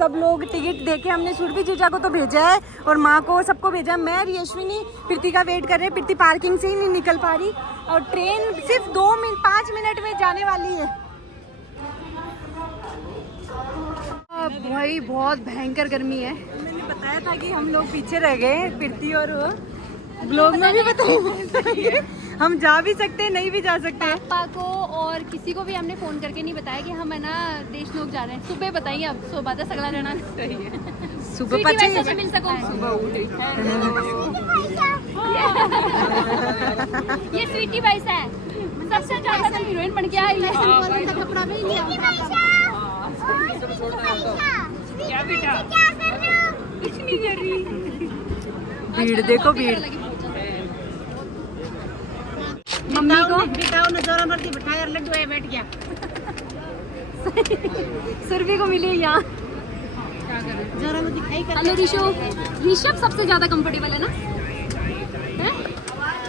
सब लोग टिकट देके हमने सुरभि जीजा को तो भेजा है और माँ को सबको भेजा। मैं और यशविनी प्रीति का वेट कर रहे हैं। प्रीति पार्किंग से ही नहीं निकल पा रही और ट्रेन सिर्फ 5 मिनट में जाने वाली है। भाई बहुत भयंकर गर्मी है। मैंने बताया था कि हम लोग पीछे रह गए, प्रीति और वो ब्लॉग में भी बताया हम जा भी सकते हैं, नहीं भी जा सकते हैं। पापा को और किसी को भी हमने फोन करके नहीं बताया कि हम है ना देशनोक जा रहे हैं। सुबह बताइए, अब सुबह तो सगला रहना सही है। सुबह से मिल सको। सुबह उठ ये स्वीटी भाई से सबसे ज्यादा हीरोइन बन के आई है। कपड़ा भी लिया क्या बेटा, कुछ नहीं कर रही। भीड़ देखो, भीड़। मम्मी को बिठाओ ना, जोरा मर्दी बिठाया और लड्डू है बैठ गया। सुरभि को मिली यहाँ। जोरा मर्दी खाई कर। हेलो ऋषभ, ऋषभ सबसे ज्यादा कंफर्टेबल है ना?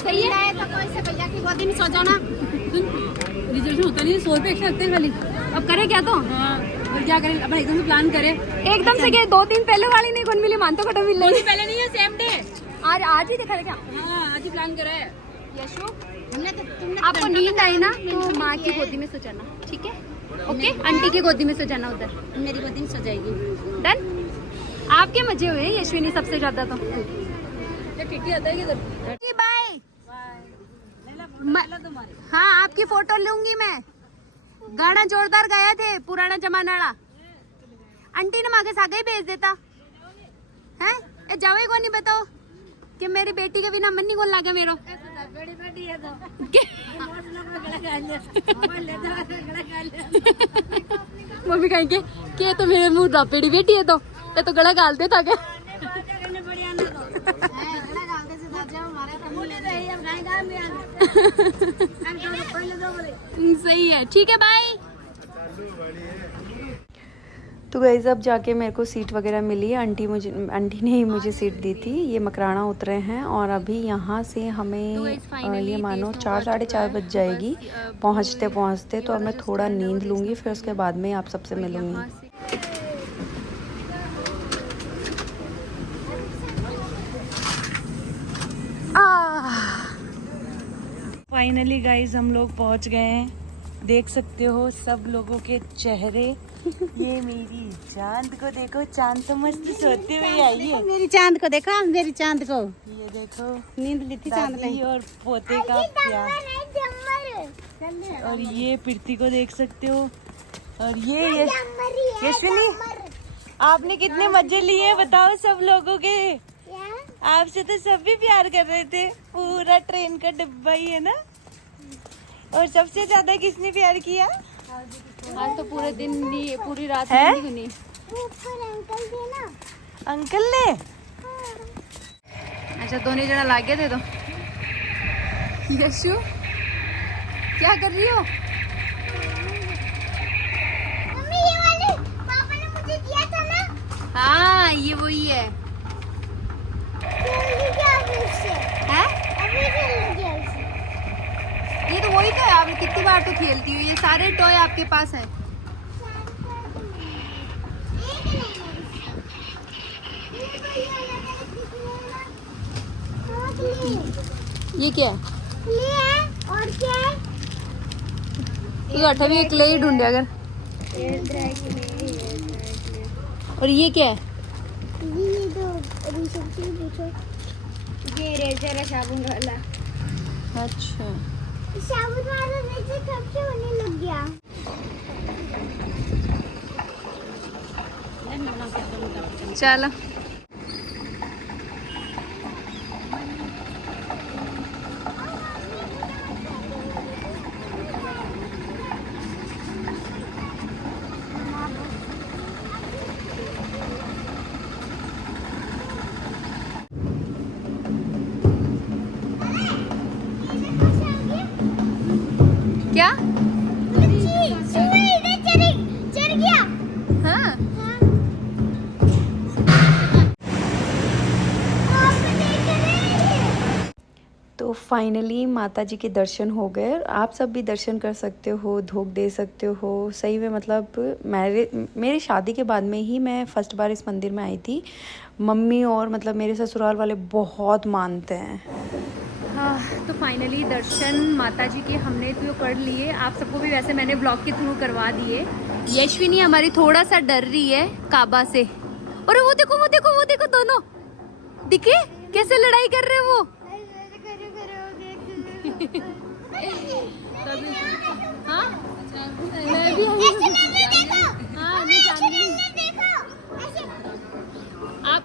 सही है। तो कोई से भैया की गोदी में सो जाओ ना। रिजर्वेशन होता नहीं, 100 रुपए एक्स्ट्रा लगते हैं खाली। अब करे क्या तो? हाँ, और क्या करें अब, एकदम से प्लान करे। एकदम से क्या 2 दिन पहले वाली नहीं कौन मिली, मानतो कटो मिल रही। पहले नहीं है, सेम डे। आज ही दिखा क्या? हाँ, आज ही प्लान करा है। यशु, आपको नींद आई ना तो माँ की गोदी में सो जाना, ठीक है? ओके, आंटी की गोदी में सो जाना, उधर मेरी गोदी में सो जाएगी। डन। आपके मजे हुए यशविनी सबसे ज्यादा तो। टिटी आता है किधर? बाय। हाँ, आपकी फोटो लूंगी मैं। गाना जोरदार गाया थे, पुराना जमाना। आंटी ने मांगे सागे ही भेज देता है। जावे को नहीं बताओ कि मेरी बेटी के बिना मन नहीं गोल लागे मेरो। मम्मी कहेंगे कि तो मेरे मुंह रापेड़ी बेटी है, तो गला गाल दे था क्या? सही है, ठीक है, बाय। तो गाइस अब जाके मेरे को सीट वगैरह मिली। आंटी ने ही मुझे सीट दी थी। ये मकराना उतरे हैं और अभी यहाँ से हमें ये मानो 4 साढ़े 4 बज जाएगी पहुँचते पहुँचते। तो अब मैं थोड़ा नींद लूँगी, फिर उसके बाद में आप सबसे मिलूँगी। फाइनली गाइज हम लोग पहुंच गए हैं। देख सकते हो सब लोगों के चेहरे। ये मेरी चांद को देखो, चांद तो मस्त सोते हुए आई है। मेरी चांद को देखो, मेरी चांद को। ये देखो, नींद ली थी चांद ने। और पोते का प्यार। और ये प्रीति को देख सकते हो। और ये यशविनी, आपने कितने मजे लिए बताओ सब लोगों के। आपसे तो सब भी प्यार कर रहे थे। पूरा ट्रेन का डिब्बा ही है ना। और सबसे ज्यादा किसने प्यार किया? आज तो पूरे दिन नहीं, पूरी रात नहीं। अंकल थे ना। अंकल ने? अच्छा, दोनों जना लागे थे तो। यशु क्या कर रही हो? मम्मी ये वाली पापा ने मुझे दिया था ना। हाँ, ये वही है। ये तो वही तो है, आपने कितनी बार तो खेलती हुई। ये सारे टॉय आपके पास है। ये क्या है? और क्या है? तो 8वीं क्ले ही ढूंढे अगर। और ये क्या है? ये तो ऋषभ से पूछो। ये रेजर है, साबुन वाला। अच्छा, साबुन वाला रेजर कब से होने लग गया? चलो। क्या? चढ़ गया। हाँ, फाइनली माता जी के दर्शन हो गए। आप सब भी दर्शन कर सकते हो, धूप दे सकते हो। सही में मतलब मेरी शादी के बाद में ही मैं फर्स्ट बार इस मंदिर में आई थी। मम्मी और मतलब मेरे ससुराल वाले बहुत मानते हैं। हाँ, तो फाइनली दर्शन माता जी के हमने तो कर लिए। आप सबको भी वैसे मैंने ब्लॉग के थ्रू करवा दिए। यशविनी हमारी थोड़ा सा डर रही है काबा से। और वो देखो वो देखो वो देखो, दोनों दिखे कैसे लड़ाई कर रहे हैं वो। हाँ मैं भी हाँ नहीं जानती आप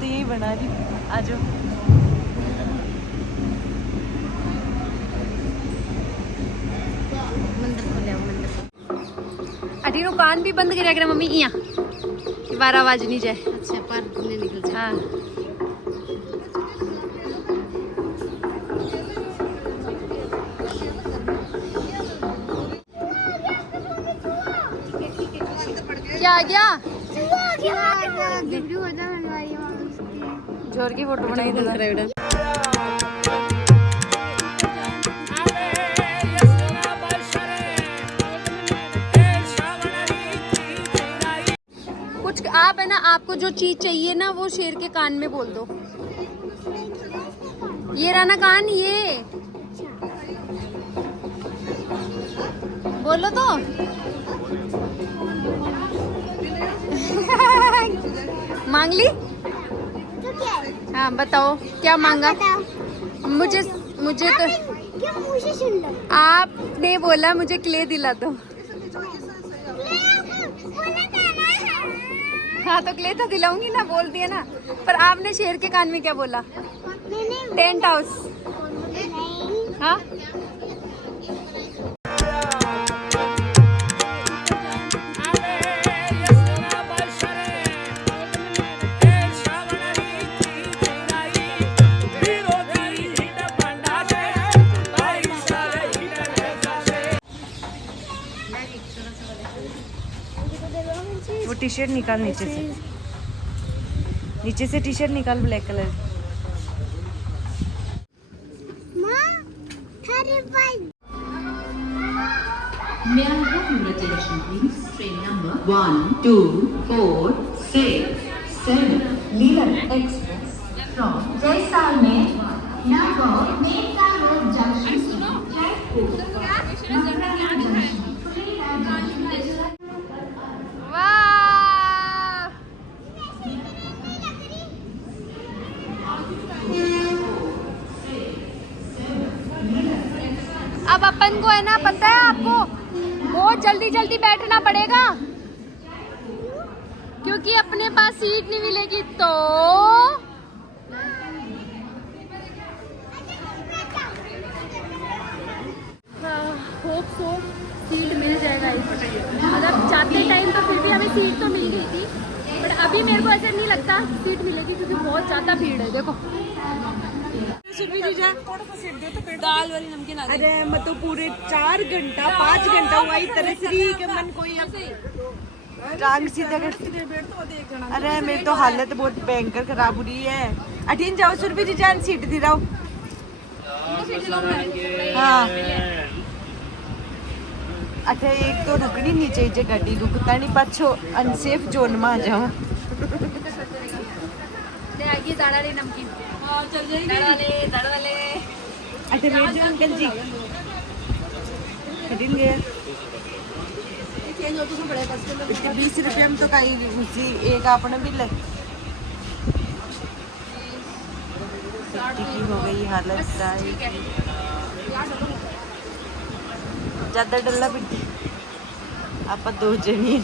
तो यही बना रही, आ जाओ। अटीनो कान भी बंद कर मम्मी यहाँ कि बार आवाज नहीं जाए। अच्छा पर निकल जाए। हाँ क्या आ गया? जोर की फोटो बनाई देना। कुछ आप है ना, आपको जो चीज चाहिए ना वो शेर के कान में बोल दो। ये रहा ना कान, ये बोलो तो। मांग ली? तो क्या है? हाँ बताओ क्या मांगा? मुझे मुझे तो क्या मुंह से सुन लो। आपने बोला मुझे क्ले दिला दो। हाँ तो क्ले तो दिलाऊंगी ना, बोल दिया ना। पर आपने शेर के कान में क्या बोला? मैंने टेंट हाउस। नहीं। हाँ वो टी शर्ट निकाल नीचे से टी शर्ट निकाल ब्लैक कलर। माँ, हरे भाई। May I have your attention, please? Train number 1, 2, 4, 6, 7, Leland Express from Jaisalmer, Nagaur, Meka Road Junction, Jaipur, Nagarjuna Junction, Freela Junction. वाह! अब अपन को है ना, पता है आपको बहुत जल्दी जल्दी बैठना पड़ेगा क्योंकि अपने पास सीट नहीं मिलेगी। तो होप सो सीट मिल जाएगा। मतलब जाते टाइम तो फिर भी हमें सीट तो मिल गई थी, बट अभी मेरे को ऐसा नहीं लगता सीट मिलेगी क्योंकि बहुत ज़्यादा भीड़ है। देखो दाल वाली नमकीन। अरे मैं तो पूरे 4 घंटा 5 घंटा हुआ ही तरस रही के मन कोई अब टांग सीधा कर। अरे मेरी तो हालत बहुत भयंकर खराब हो रही है। अठीन जाओ सुरभि जी जान सीट दी रहो। हाँ अच्छा एक तो रुकनी नहीं चाहिए गाड़ी, रुकता नहीं पाछो अनसेफ जोन में आ जाओ। आगे दाल वाली नमकीन दाल वाले। अच्छा वेट जी अंकल जी हटिन गए 20 रुपये में तो कहीं उसी एक आपने भी ले की हो गई हालत ज्यादा डल्ला पिट्टी आप 2 जनी।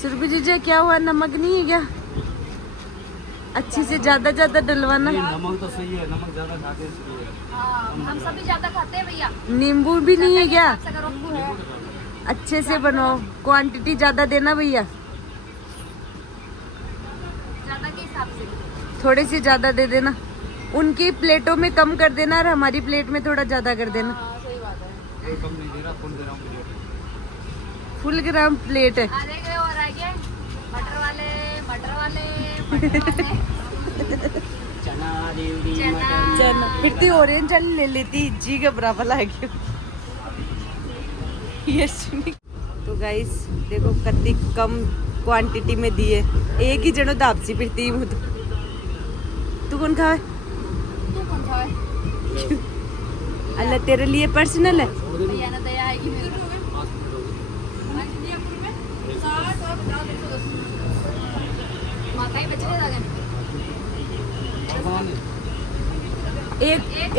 सुरभि जी क्या हुआ, नमक नहीं है क्या? अच्छी से ज्यादा डलवाना। नमक तो सही है, नमक ज्यादा खाते हैं। हम सभी ज्यादा खाते हैं भैया। नींबू भी नहीं है क्या? है। अच्छे से बनाओ, क्वांटिटी ज्यादा देना भैया, ज्यादा के हिसाब से थोड़े से ज्यादा दे देना। उनकी प्लेटों में कम कर देना और हमारी प्लेट में थोड़ा ज्यादा कर देना। हाँ सही बात है। कम नहीं दे रहा, फुल दे रहा हूँ। फुल ग्राम प्लेट है। आने गए और आगे मटर वाले मटर वाले मटर वाले। चना चना फिरती ऑरेंज वाली ले लेती, जी घबरा लागी। यशवी तो गाइस देखो कति कम क्वांटिटी में दिए, एक ही जनो दापसी फिरती हूँ। तू कौन खाए? तू कौन खाए? अल्लाह तेरे लिए पर्सनल है। भैया ना दया आएगी मेरे को। माता ही बचने लगे।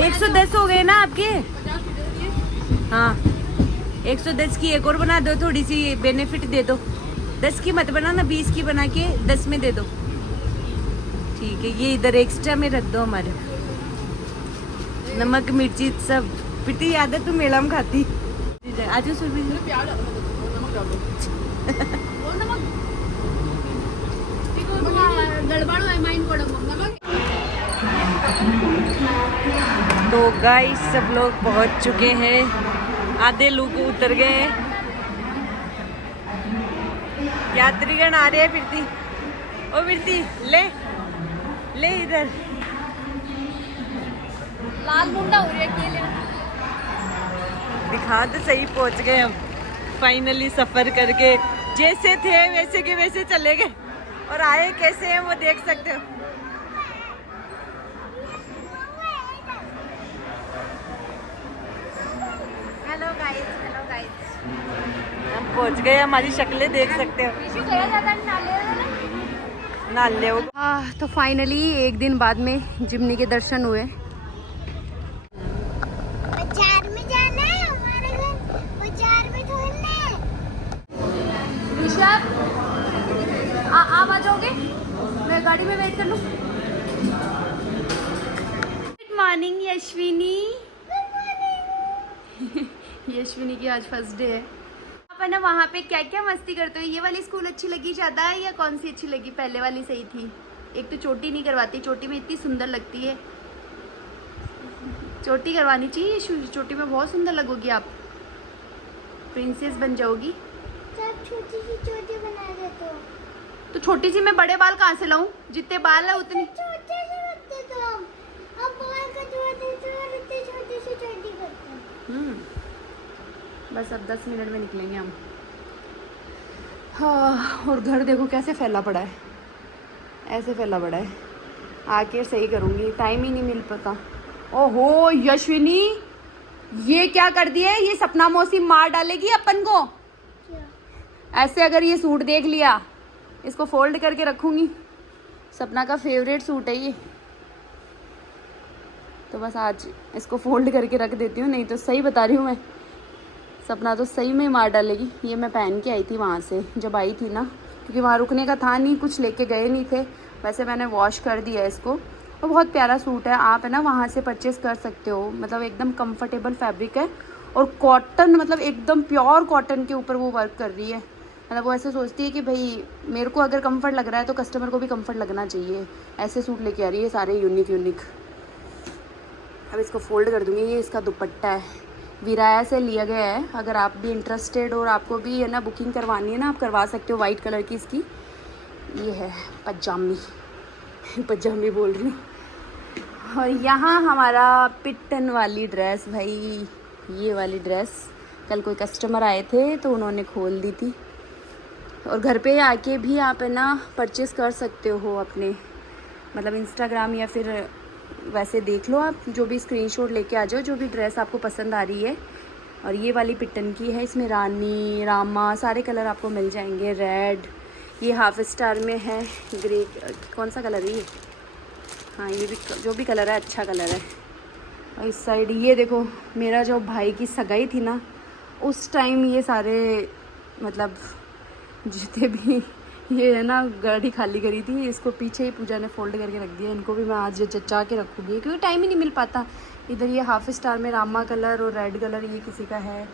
110 हो गए ना आपके? हाँ 110 की एक और बना दो, थोड़ी सी बेनिफिट दे दो। 10 की मत बनाना, 20 की बना के 10 में दे दो। ठीक है, ये इधर एक्स्ट्रा में रख दो हमारे। नमक मिर्ची सब पिटी याद है, तू मेला में खाती। आज सुरभि गड़बड़ है माइन को तो गाइस सब लोग पहुंच चुके हैं, आधे लोग उतर गए हैं। यात्रीगण आ रहे हैं। फिरती ओ फिरती ले ले इधर। लाल मुंडा हो रही है अकेले। दिखा तो सही, पहुंच गए हम फाइनली सफर करके। जैसे थे वैसे के वैसे चले गए, और आए कैसे हैं वो देख सकते हो। हेलो गाइस हम पहुंच गए, हमारी शक्लें देख सकते हो। इशू गया जाता है नाले वो तो फाइनली एक दिन बाद में जिमनी के दर्शन हुए। बाजार में जाना है, हमारे घर बाजार में ढूंढना है। ऋषभ आप आ जाओगे, मैं गाड़ी में वेट कर लूँ। Good morning Yashwini. यशविनी की आज फर्स्ट डे है। आप है ना वहाँ पे क्या क्या मस्ती करते हो? ये वाली स्कूल अच्छी लगी ज़्यादा है या कौन सी अच्छी लगी? पहले वाली सही थी। एक तो चोटी नहीं करवाती, चोटी में इतनी सुंदर लगती है। चोटी करवानी चाहिए, चोटी में बहुत सुंदर लगोगी आप, प्रिंसेस बन जाओगी। सब छोटी सी चोटी बना देते हो। तो छोटी सी मैं बड़े बाल कहाँ से लाऊं? जितने बाल है उतनी। छोटे से रखते तो हम बाल कटवाते तो इतनी छोटी सी चोटी करते हैं। बस अब 10 मिनट में निकलेंगे हम। हाँ, और घर देखो कैसे फैला पड़ा है, ऐसे फैला पड़ा है। आके सही करूँगी, टाइम ही नहीं मिल पाता। ओहो यशविनी, ये क्या कर दिया? ये सपना मौसी मार डालेगी अपन को। ऐसे अगर ये सूट देख लिया, इसको फोल्ड करके रखूँगी। सपना का फेवरेट सूट है ये, तो बस आज इसको फोल्ड करके रख देती हूँ। नहीं तो सही बता रही हूँ मैं, सपना तो सही में मार डालेगी। ये मैं पहन के आई थी वहाँ से, जब आई थी ना, क्योंकि वहाँ रुकने का था नहीं, कुछ लेके गए नहीं थे। वैसे मैंने वॉश कर दिया इसको, और बहुत प्यारा सूट है। आप है ना वहाँ से परचेस कर सकते हो, मतलब एकदम कंफर्टेबल फैब्रिक है, और कॉटन, मतलब एकदम प्योर कॉटन के ऊपर वो वर्क कर रही है। मतलब वो ऐसे सोचती है कि भाई मेरे को अगर कंफर्ट लग रहा है तो कस्टमर को भी कंफर्ट लगना चाहिए। ऐसे सूट लेके आ रही है, सारे यूनिक यूनिक। अब इसको फोल्ड कर दूँगी। ये इसका दुपट्टा है, विराया से लिया गया है। अगर आप भी इंटरेस्टेड और आपको भी है ना बुकिंग करवानी है ना, आप करवा सकते हो। वाइट कलर की इसकी ये है पजामी, पजामी बोल रही हूँ। और यहाँ हमारा पिटन वाली ड्रेस, भाई ये वाली ड्रेस कल कोई कस्टमर आए थे तो उन्होंने खोल दी थी। और घर पे आके भी आप है ना परचेस कर सकते हो अपने, मतलब इंस्टाग्राम या फिर वैसे देख लो आप, जो भी स्क्रीनशॉट लेके आ जाओ, जो भी ड्रेस आपको पसंद आ रही है। और ये वाली पिटन की है, इसमें रानी रामा सारे कलर आपको मिल जाएंगे। रेड, ये हाफ स्टार में है, ग्रे, कौन सा कलर है ये? हाँ ये भी, जो भी कलर है अच्छा कलर है। और इस साइड ये देखो, मेरा जो भाई की सगाई थी ना, उस टाइम ये सारे मतलब जितने भी ये है ना गाड़ी खाली करी थी, इसको पीछे ही पूजा ने फोल्ड करके रख दिया। इनको भी मैं आज जचा के रखूँगी, क्योंकि टाइम ही नहीं मिल पाता। इधर ये हाफ स्टार में रामा कलर और रेड कलर ये किसी का है।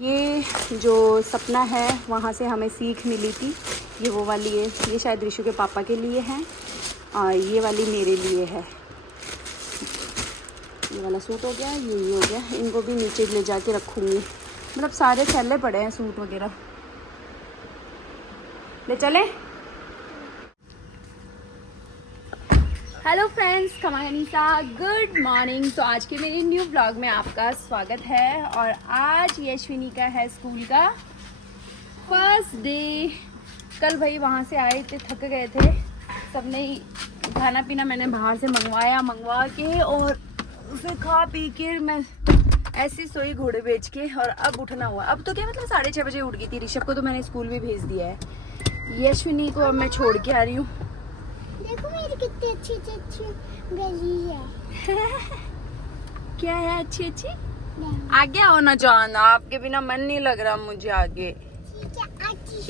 ये जो सपना है वहाँ से हमें सीख मिली थी, ये वो वाली है। ये शायद ऋषु के पापा के लिए है, और ये वाली मेरे लिए है। ये वाला सूट हो गया, ये हो गया। इनको भी नीचे ले जाके रखूँगी, मतलब सारे फैले पड़े हैं सूट वगैरह। ले चले। हेलो फ्रेंड्स, कमानिसा गुड मॉर्निंग। तो आज के मेरे न्यू ब्लॉग में आपका स्वागत है। और आज यशविनी का है स्कूल का फर्स्ट डे। कल भाई वहाँ से आए थे, थक गए थे सबने ही। खाना पीना मैंने बाहर से मंगवा के और फिर खा पी के मैं ऐसी सोई घोड़े बेच के। और अब उठना हुआ, अब तो क्या मतलब 6:30 बजे उठ गई थी। ऋषभ को तो मैंने स्कूल भी भेज दिया है। यशविनी को अब मैं छोड़ के आ रही हूँ। देखो मेरी कितनी अच्छी गली है। क्या है अच्छी अच्छी? आगे आओ ना जान, आपके बिना मन नहीं लग रहा मुझे आगे।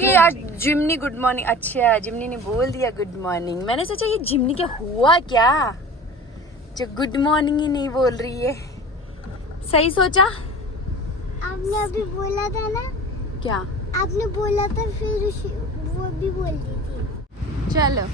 ये आज जिमनी गुड मॉर्निंग। अच्छा, जिमनी ने बोल दिया गुड मॉर्निंग। मैंने सोचा ये जिमनी क्या हुआ क्या जो गुड मॉर्निंग ही नहीं बोल रही है। सही सोचा आपने अभी बोला था ना। क्या आपने बोला था, फिर वो भी बोल दी थी। चलो।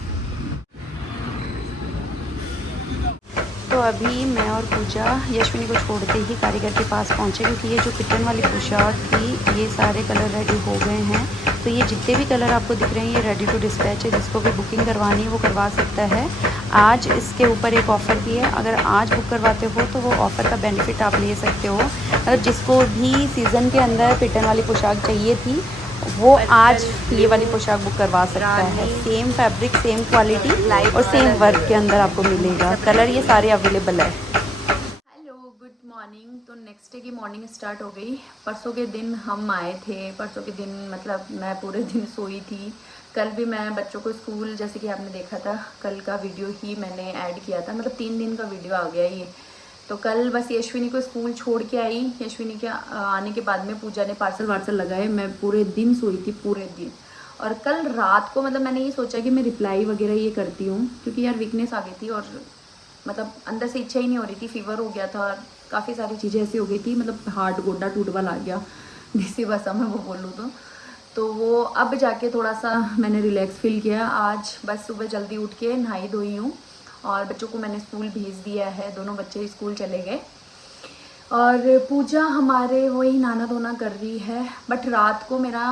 तो अभी मैं और पूजा यशविनी को छोड़ते ही कारीगर के पास पहुंचे, क्योंकि ये जो किटन वाली पोशाक थी ये सारे कलर रेडी हो गए हैं। तो ये जितने भी कलर आपको दिख रहे हैं ये रेडी टू डिस्पैच है। जिसको भी बुकिंग करवानी है वो करवा सकता है। आज इसके ऊपर एक ऑफ़र भी है, अगर आज बुक करवाते हो तो वो ऑफ़र का बेनिफिट आप ले सकते हो। अगर जिसको भी सीज़न के अंदर किटन वाली पोशाक चाहिए थी वो आज ये वाली पोशाक बुक करवा सकता है। सेम फैब्रिक, सेम क्वालिटी और सेम वर्क के अंदर आपको मिलेगा। कलर ये सारे अवेलेबल है। Hello, good morning. तो नेक्स्ट डे की मॉर्निंग स्टार्ट हो गई। परसों के दिन हम आए थे। परसों के दिन मतलब मैं पूरे दिन सोई थी। कल भी मैं बच्चों को स्कूल, जैसे कि आपने देखा था, कल का वीडियो ही मैंने ऐड किया था। मतलब 3 दिन का वीडियो आ गया ये। तो कल बस यशविनी को स्कूल छोड़ के आई। यशविनी के आने के बाद में पूजा ने पार्सल वार्सल लगाए। मैं पूरे दिन सोई थी, पूरे दिन। और कल रात को मतलब मैंने ये सोचा कि मैं रिप्लाई वगैरह ये करती हूँ, क्योंकि यार वीकनेस आ गई थी और मतलब अंदर से इच्छा ही नहीं हो रही थी। फीवर हो गया था, काफ़ी सारी चीज़ें ऐसी हो गई थी। मतलब हार्ट गोड्डा टूटवा आ गया, जिसकी भाषा में वो बोलूँ तो वो अब जाके थोड़ा सा मैंने रिलैक्स फील किया। आज बस सुबह जल्दी उठ के नहाई धोई हूँ और बच्चों को मैंने स्कूल भेज दिया है। दोनों बच्चे स्कूल चले गए और पूजा हमारे वही नहाना धोना कर रही है। बट रात को मेरा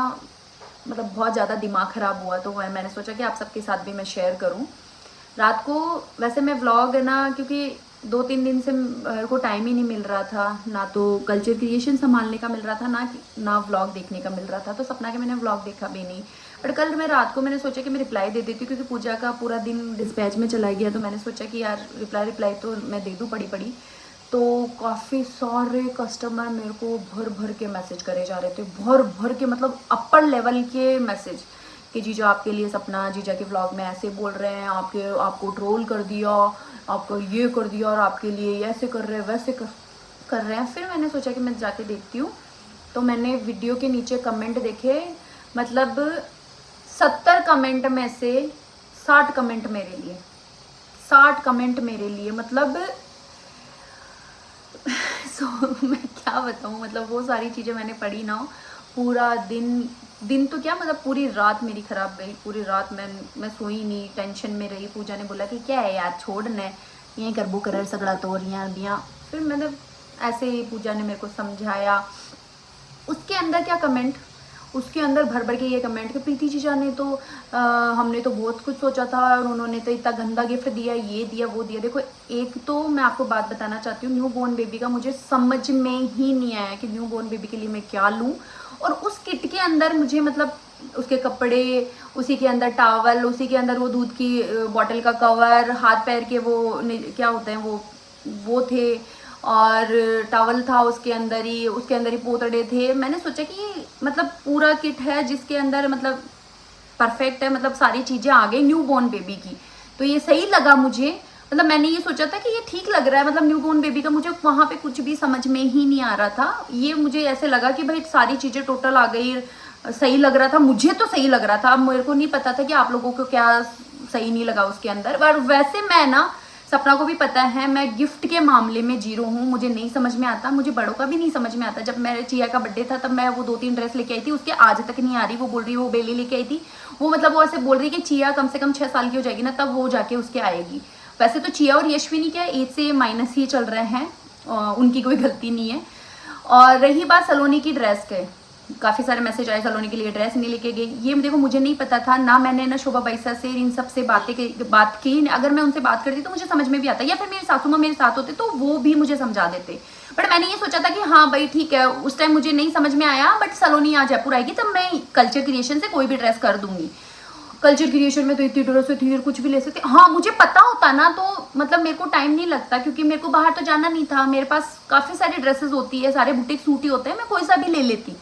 मतलब बहुत ज़्यादा दिमाग ख़राब हुआ, तो मैंने सोचा कि आप सबके साथ भी मैं शेयर करूं। रात को वैसे मैं व्लॉग ना, क्योंकि 2-3 दिन से मेरे को टाइम ही नहीं मिल रहा था, ना तो कल्चर क्रिएशन संभालने का मिल रहा था, ना व्लॉग देखने का मिल रहा था। तो सपना के मैंने व्लॉग देखा भी नहीं। बट कल मैं रात को मैंने सोचा कि मैं रिप्लाई दे देती हूँ, क्योंकि पूजा का पूरा दिन डिस्पैच में चला गया। तो मैंने सोचा कि यार रिप्लाई तो मैं दे दूँ पड़ी। तो काफ़ी सारे कस्टमर मेरे को भर के मैसेज करे जा रहे थे, भर के मतलब अपर लेवल के मैसेज कि जीजा आपके लिए सपना, जीजा के व्लॉग में ऐसे बोल रहे हैं, आपको ट्रोल कर दिया, आपको ये कर दिया और आपके लिए ऐसे कर रहे हैं, वैसे कर रहे हैं। फिर मैंने सोचा कि मैं जाके देखती हूँ। तो मैंने वीडियो के नीचे कमेंट देखे, मतलब 70 कमेंट में से 60 कमेंट मेरे लिए, 60 कमेंट मेरे लिए। मतलब मैं क्या बताऊँ, मतलब वो सारी चीज़ें मैंने पढ़ी ना। पूरा दिन तो क्या मतलब पूरी रात मेरी ख़राब गई। पूरी रात मैं सोई नहीं, टेंशन में रही। पूजा ने बोला कि क्या है यार छोड़ना है, यहीं करबो कर सगड़ा तोड़ बिया। फिर मैंने ऐसे ही, पूजा ने मेरे को समझाया। उसके अंदर क्या कमेंट, उसके अंदर भर के ये कमेंट कि प्रीति जीजा ने तो हमने तो बहुत कुछ सोचा था और उन्होंने तो इतना गंदा गिफ्ट दिया, ये दिया वो दिया। देखो, एक तो मैं आपको बात बताना चाहती हूँ, न्यू बॉर्न बेबी का मुझे समझ में ही नहीं आया कि न्यू बॉर्न बेबी के लिए मैं क्या लूँ। और उस किट के अंदर मुझे मतलब उसके कपड़े, उसी के अंदर टावल, उसी के अंदर वो दूध की बॉटल का कवर, हाथ पैर के वो क्या होते हैं वो थे, और टॉवल था उसके अंदर ही पोतड़े थे। मैंने सोचा कि मतलब पूरा किट है जिसके अंदर मतलब परफेक्ट है, मतलब सारी चीज़ें आ गई न्यू बॉर्न बेबी की। तो ये सही लगा मुझे। मतलब मैंने ये सोचा था कि ये ठीक लग रहा है, मतलब न्यू बॉर्न बेबी का मुझे वहाँ पे कुछ भी समझ में ही नहीं आ रहा था। ये मुझे ऐसे लगा कि भाई सारी चीज़ें टोटल आ गई, सही लग रहा था। मुझे तो सही लग रहा था, अब मेरे को नहीं पता था कि आप लोगों को क्या सही नहीं लगा उसके अंदर। पर वैसे मैं ना, सपना को भी पता है, मैं गिफ्ट के मामले में जीरो हूँ। मुझे नहीं समझ में आता, मुझे बड़ों का भी नहीं समझ में आता। जब मेरे चिया का बर्थडे था तब मैं वो 2-3 ड्रेस लेके आई थी, उसके आज तक नहीं आ रही। वो बोल रही है वो बेली लेके आई थी, वो मतलब वो ऐसे बोल रही है कि चिया कम से कम 6 साल की हो जाएगी ना तब वो जाके उसके आएगी। वैसे तो चिया और यशविनी क्या एज से माइनस ही चल रहे हैं, उनकी कोई गलती नहीं है। और रही बात सलोनी की ड्रेस के, काफ़ी सारे मैसेज आए सलोनी के लिए ड्रेस नहीं लेके गई। ये देखो मुझे नहीं पता था ना, मैंने ना शोभा बाईसा से इन सब से बात की। अगर मैं उनसे बात करती तो मुझे समझ में भी आता, या फिर मेरे सासू माँ मेरे साथ होते तो वो भी मुझे समझा देते। बट मैंने ये सोचा था कि हाँ भाई ठीक है, उस टाइम मुझे नहीं समझ में आया, बट सलोनी यहाँ जयपुर आएगी तब मैं कल्चर क्रिएशन से कोई भी ड्रेस कर दूंगी। कल्चर क्रिएशन में तो इतनी ड्रेस होती है, कुछ भी ले सकते। हाँ मुझे पता होता ना तो मतलब मेरे को टाइम नहीं लगता, क्योंकि मेरे को बाहर तो जाना नहीं था, मेरे पास काफ़ी सारी ड्रेसेस होती है, सारे बुटीक सूट ही होते हैं, मैं कोई सा भी ले लेती।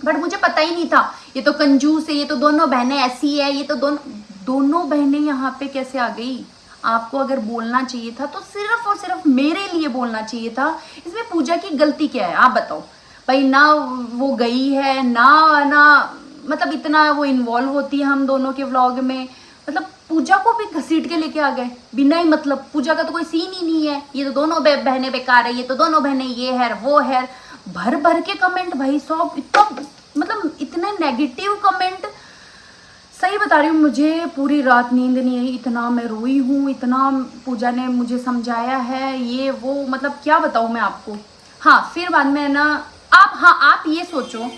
बट मुझे पता ही नहीं था, ये तो कंजूस है, ये तो दोनों बहनें ऐसी है, ये तो दोनों बहनें यहाँ पे कैसे आ गई। आपको अगर बोलना चाहिए था तो सिर्फ और सिर्फ मेरे लिए बोलना चाहिए था। इसमें पूजा की गलती क्या है आप बताओ भाई। ना वो गई है ना मतलब इतना वो इन्वॉल्व होती है हम दोनों के व्लॉग में, मतलब पूजा को भी घसीट के लेके आ गए बिना ही मतलब। पूजा का तो कोई सीन ही नहीं है, ये तो दोनों बहनें बेकार है, ये तो दोनों बहनें ये है वो है, भर भर के कमेंट भाई सब, इतना मतलब इतने नेगेटिव कमेंट। सही बता रही हूँ, मुझे पूरी रात नींद नहीं आई, इतना मैं रोई हूँ, इतना पूजा ने मुझे समझाया है ये वो, मतलब क्या बताऊँ मैं आपको। हाँ फिर बाद में ना आप ये सोचो,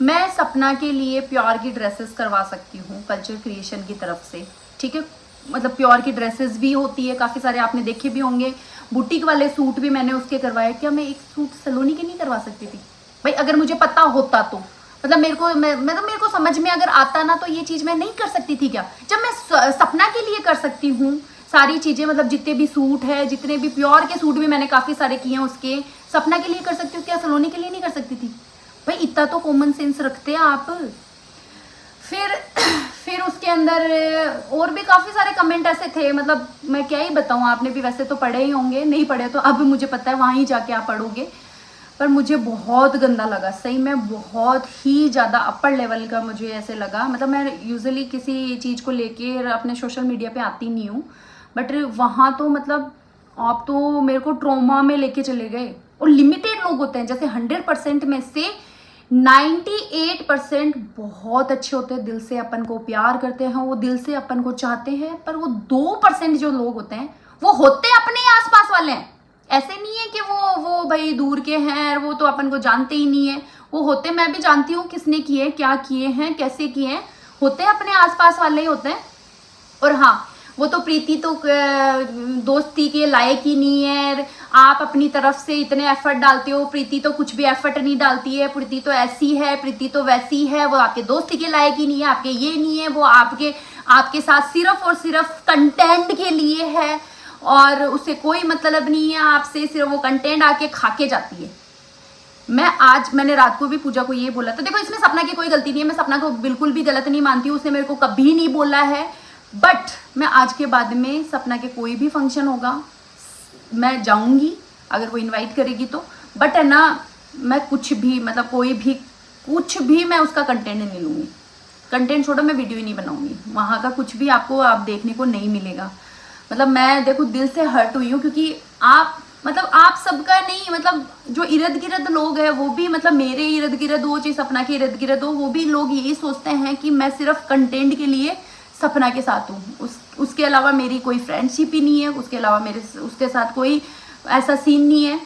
मैं सपना के लिए प्योर की ड्रेसेस करवा सकती हूँ कल्चर क्रिएशन की तरफ से, ठीक है। मतलब प्योर की ड्रेसेस भी होती है काफ़ी सारे, आपने देखे भी होंगे। बुटीक वाले सूट भी मैंने उसके करवाए। क्या मैं एक सूट सलोनी के नहीं करवा सकती थी भाई? अगर मुझे पता होता तो मतलब मेरे को समझ में अगर आता ना तो ये चीज़ मैं नहीं कर सकती थी क्या? जब मैं सपना के लिए कर सकती हूँ सारी चीज़ें, मतलब जितने भी सूट है, जितने भी प्योर के सूट भी मैंने काफ़ी सारे किए हैं उसके, सपना के लिए कर सकती हूँ, क्या सलोनी के लिए नहीं कर सकती थी भाई? इतना तो कॉमन सेंस रखते हैं आप। फिर उसके अंदर और भी काफ़ी सारे कमेंट ऐसे थे, मतलब मैं क्या ही बताऊँ, आपने भी वैसे तो पढ़े ही होंगे, नहीं पढ़े तो अब मुझे पता है वहाँ ही जाके आप पढ़ोगे। पर मुझे बहुत गंदा लगा सही में, बहुत ही ज़्यादा अपर लेवल का मुझे ऐसे लगा। मतलब मैं यूजुअली किसी चीज़ को लेके अपने सोशल मीडिया पे आती नहीं हूँ, बट वहाँ तो मतलब आप तो मेरे को ट्रॉमा में लेके चले गए। और लिमिटेड लोग होते हैं, जैसे 100% में से 98% बहुत अच्छे होते हैं, दिल से अपन को प्यार करते हैं, वो दिल से अपन को चाहते हैं। पर वो 2% जो लोग होते हैं वो होते अपने आसपास वाले हैं। ऐसे नहीं है कि वो भाई दूर के हैं, वो तो अपन को जानते ही नहीं है। वो होते, मैं भी जानती हूँ किसने किए, क्या किए हैं, कैसे किए हैं, होते अपने आसपास वाले ही होते हैं। और हाँ वो तो प्रीति तो दोस्ती के लायक ही नहीं है। आप अपनी तरफ से इतने एफर्ट डालते हो, प्रीति तो कुछ भी एफर्ट नहीं डालती है, प्रीति तो ऐसी है, प्रीति तो वैसी है, वो आपके दोस्ती के लायक ही नहीं है, आपके ये नहीं है, वो आपके साथ सिर्फ और सिर्फ कंटेंट के लिए है और उसे कोई मतलब नहीं है आपसे, सिर्फ वो कंटेंट आके खा के जाती है। मैंने रात को भी पूजा को ये बोला था, देखो इसमें सपना की कोई गलती नहीं है, मैं सपना को बिल्कुल भी गलत नहीं मानती हूँ, उसने मेरे को कभी नहीं बोला है। बट मैं आज के बाद में सपना के कोई भी फंक्शन होगा मैं जाऊंगी, अगर वो इनवाइट करेगी तो। बट है ना, मैं कुछ भी मतलब कुछ भी मैं उसका कंटेंट नहीं लूँगी। कंटेंट छोड़ो, मैं वीडियो ही नहीं बनाऊंगी, वहाँ का कुछ भी आपको आप देखने को नहीं मिलेगा। मतलब मैं देखो दिल से हर्ट हुई हूँ, क्योंकि आप सबका नहीं, मतलब जो इर्द गिर्द लोग हैं वो भी, मतलब मेरे इर्द गिर्द हो चाहे सपना के इर्द गिर्द हो, वो भी लोग यही सोचते हैं कि मैं सिर्फ कंटेंट के लिए सपना के साथ हूँ, उसके अलावा मेरी कोई फ्रेंडशिप ही नहीं है, उसके अलावा उसके साथ कोई ऐसा सीन नहीं है।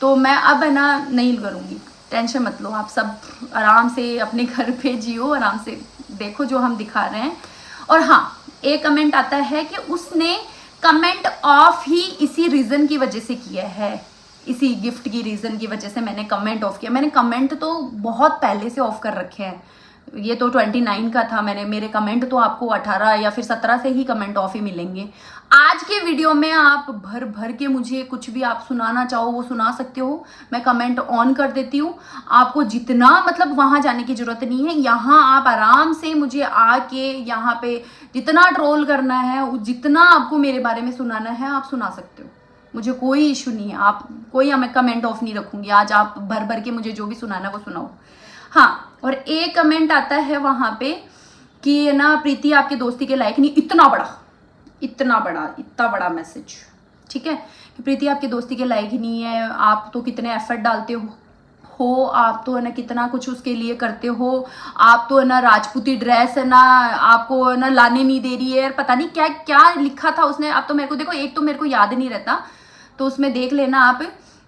तो मैं अब है ना नहीं करूँगी, टेंशन मत लो, आप सब आराम से अपने घर पे जियो, आराम से देखो जो हम दिखा रहे हैं। और हाँ एक कमेंट आता है कि उसने कमेंट ऑफ ही इसी रीज़न की वजह से किया है, इसी गिफ्ट की रीज़न की वजह से मैंने कमेंट ऑफ किया। मैंने कमेंट तो बहुत पहले से ऑफ कर रखे हैं, ये तो 29 का था, मेरे कमेंट तो आपको 18 या फिर 17 से ही कमेंट ऑफ ही मिलेंगे। आज के वीडियो में आप भर भर के मुझे कुछ भी आप सुनाना चाहो वो सुना सकते हो, मैं कमेंट ऑन कर देती हूँ। आपको जितना मतलब वहाँ जाने की ज़रूरत नहीं है, यहाँ आप आराम से मुझे आके यहाँ पे जितना ट्रोल करना है, जितना आपको मेरे बारे में सुनाना है आप सुना सकते हो, मुझे कोई इशू नहीं है। आप कोई मैं कमेंट ऑफ नहीं रखूँगी, आज आप भर भर के मुझे जो भी सुनाना वो सुनाओ। हाँ और एक कमेंट आता है वहाँ पे कि ना प्रीति आपके दोस्ती के लायक नहीं, इतना बड़ा मैसेज, ठीक है, कि प्रीति आपकी दोस्ती के लायक ही नहीं है, आप तो कितने एफर्ट डालते हो, आप तो है ना कितना कुछ उसके लिए करते हो, आप तो है ना राजपूती ड्रेस है ना आपको है ना लाने नहीं दे रही है, पता नहीं क्या क्या लिखा था उसने। अब तो मेरे को देखो, एक तो मेरे को याद नहीं रहता, तो उसमें देख लेना आप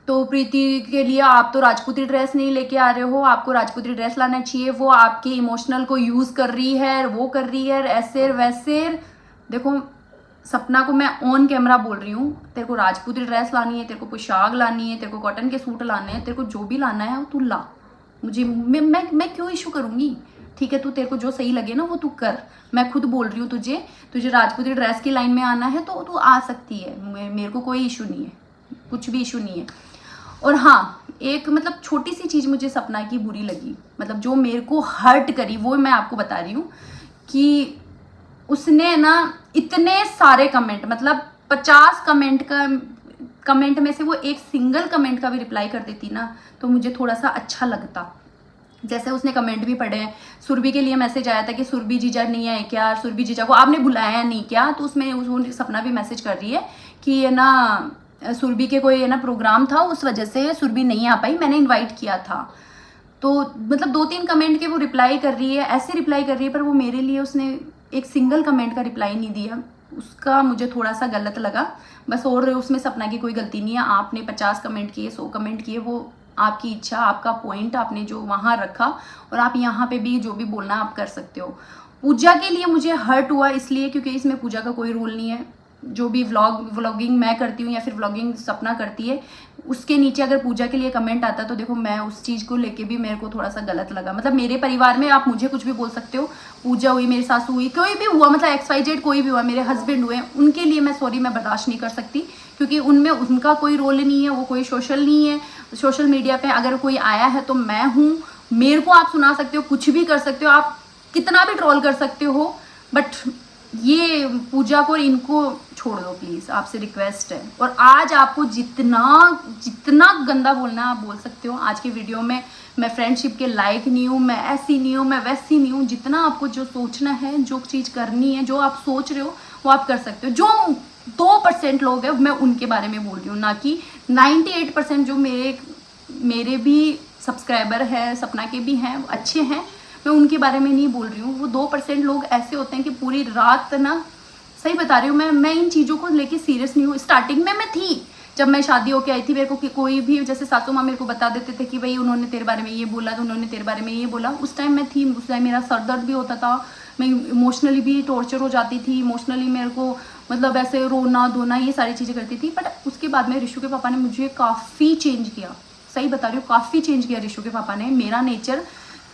तो प्रीति के लिए आप तो राजपूती ड्रेस नहीं लेके आ रहे हो, आपको राजपूती ड्रेस लाना चाहिए, वो आपके इमोशनल को यूज़ कर रही है, वो कर रही है, ऐसे वैसे। देखो सपना को मैं ऑन कैमरा बोल रही हूँ, तेरे को राजपूती ड्रेस लानी है, तेरे को पोशाक लानी है, तेरे को कॉटन के सूट लाने हैं, तेरे को जो भी लाना है वो तू ला। मुझे मैं क्यों इशू करूँगी, ठीक है? तू तेरे को जो सही लगे ना वो तू कर। मैं खुद बोल रही हूँ तुझे राजपूती ड्रेस की लाइन में आना है तो तू आ सकती है, मेरे को कोई इशू नहीं है, कुछ भी इशू नहीं है। और हाँ, एक मतलब छोटी सी चीज़ मुझे सपना की बुरी लगी, मतलब जो मेरे को हर्ट करी, वो मैं आपको बता रही हूँ कि उसने ना इतने सारे कमेंट, मतलब 50 कमेंट में से वो एक सिंगल कमेंट का भी रिप्लाई कर देती ना तो मुझे थोड़ा सा अच्छा लगता। जैसे उसने कमेंट भी पढ़े हैं, सुरभि के लिए मैसेज आया था कि सुरभि जीजा नहीं आए क्या, सुरभि जीजा को आपने बुलाया नहीं क्या? तो उसमें सपना भी मैसेज कर रही है कि ये ना सुरभि के कोई ना प्रोग्राम था, उस वजह से सुरभि नहीं आ पाई, मैंने इनवाइट किया था। तो मतलब 2-3 कमेंट के वो रिप्लाई कर रही है, ऐसे रिप्लाई कर रही है, पर वो मेरे लिए उसने एक सिंगल कमेंट का रिप्लाई नहीं दिया, उसका मुझे थोड़ा सा गलत लगा बस। और उसमें सपना की कोई गलती नहीं है, आपने 50 कमेंट किए, 100 कमेंट किए, वो आपकी इच्छा, आपका पॉइंट आपने जो वहाँ रखा, और आप यहाँ पे भी जो भी बोलना आप कर सकते हो। पूजा के लिए मुझे हर्ट हुआ इसलिए क्योंकि इसमें पूजा का कोई रोल नहीं है। जो भी व्लॉगिंग मैं करती हूँ या फिर व्लॉगिंग सपना करती है, उसके नीचे अगर पूजा के लिए कमेंट आता तो देखो मैं उस चीज़ को लेके भी मेरे को थोड़ा सा गलत लगा। मतलब मेरे परिवार में आप मुझे कुछ भी बोल सकते हो, पूजा हुई, मेरी सासू हुई, कोई भी हुआ, मतलब XYZ कोई भी हुआ, मेरे हस्बैंड हुए, उनके लिए मैं सॉरी मैं बर्दाश्त नहीं कर सकती क्योंकि उनमें उनका कोई रोल नहीं है, वो कोई सोशल नहीं है। सोशल मीडिया पे अगर कोई आया है तो मैं हूँ, मेरे को आप सुना सकते हो, कुछ भी कर सकते हो, आप कितना भी ट्रोल कर सकते हो, बट ये पूजा को इनको छोड़ दो प्लीज़, आपसे रिक्वेस्ट है। और आज आपको जितना गंदा बोलना है आप बोल सकते हो। आज के वीडियो में मैं फ्रेंडशिप के लायक नहीं हूँ, मैं ऐसी नहीं हूँ, मैं वैसी नहीं हूँ। जितना आपको जो सोचना है, जो चीज़ करनी है, जो आप सोच रहे हो वो आप कर सकते हो। जो 2% लोग हैं मैं उनके बारे में बोल रही हूँ, ना कि 98% जो मेरे भी सब्सक्राइबर हैं, सपना के भी हैं, अच्छे हैं, मैं उनके बारे में नहीं बोल रही हूँ। वो 2% लोग ऐसे होते हैं कि पूरी रात ना, सही बता रही हूँ मैं इन चीज़ों को लेके सीरियस नहीं हूँ। स्टार्टिंग में मैं थी, जब मैं शादी होके आई थी, मेरे को कोई भी जैसे सासू माँ मेरे को बता देते थे कि भाई उन्होंने तेरे बारे में ये बोला, तो उन्होंने तेरे बारे में ये बोला, उस टाइम मैं थी। उस टाइम मेरा सर दर्द भी होता था, मैं इमोशनली भी टॉर्चर हो जाती थी, इमोशनली मेरे को मतलब ऐसे रोना धोना ये सारी चीज़ें करती थी। बट उसके बाद में ऋषु के पापा ने मुझे काफ़ी चेंज किया, सही बता रही हूँ, काफ़ी चेंज किया ऋषु के पापा ने मेरा नेचर,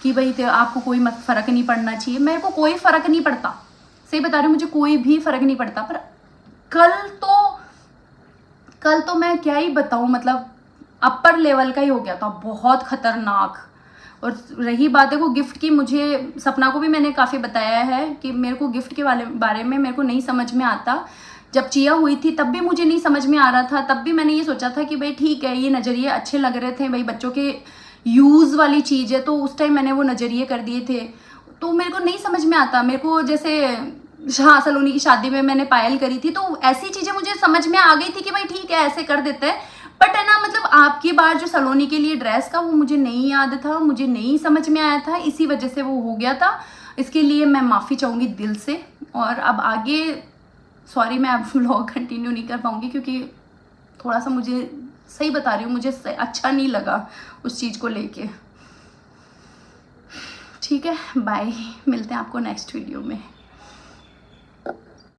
कि भाई आपको कोई फ़र्क नहीं पड़ना चाहिए। मेरे को कोई फ़र्क नहीं पड़ता, सही बता रही हूँ, मुझे कोई भी फ़र्क नहीं पड़ता। पर कल तो मैं क्या ही बताऊँ, मतलब अपर लेवल का ही हो गया था, बहुत ख़तरनाक। और रही बात देखो गिफ्ट की, मुझे सपना को भी मैंने काफ़ी बताया है कि मेरे को गिफ्ट के बारे में मेरे को नहीं समझ में आता। जब चिया हुई थी तब भी मुझे नहीं समझ में आ रहा था, तब भी मैंने ये सोचा था कि भाई ठीक है, ये नज़रिए अच्छे लग रहे थे, भाई बच्चों के यूज़ वाली चीज़ है, तो उस टाइम मैंने वो नज़रिए कर दिए थे। तो मेरे को नहीं समझ में आता। मेरे को जैसे हाँ, सलोनी की शादी में मैंने पायल करी थी, तो ऐसी चीज़ें मुझे समझ में आ गई थी कि भाई ठीक है ऐसे कर देते हैं। बट है ना, मतलब आपकी बार जो सलोनी के लिए ड्रेस का, वो मुझे नहीं याद था, मुझे नहीं समझ में आया था, इसी वजह से वो हो गया था। इसके लिए मैं माफ़ी चाहूँगी दिल से। और अब आगे सॉरी, मैं अब व्लॉग कंटिन्यू नहीं कर पाऊँगी क्योंकि थोड़ा सा मुझे, सही बता रही हूँ, मुझे अच्छा नहीं लगा उस चीज़ को लेके। ठीक है, बाय, मिलते हैं आपको नेक्स्ट वीडियो में।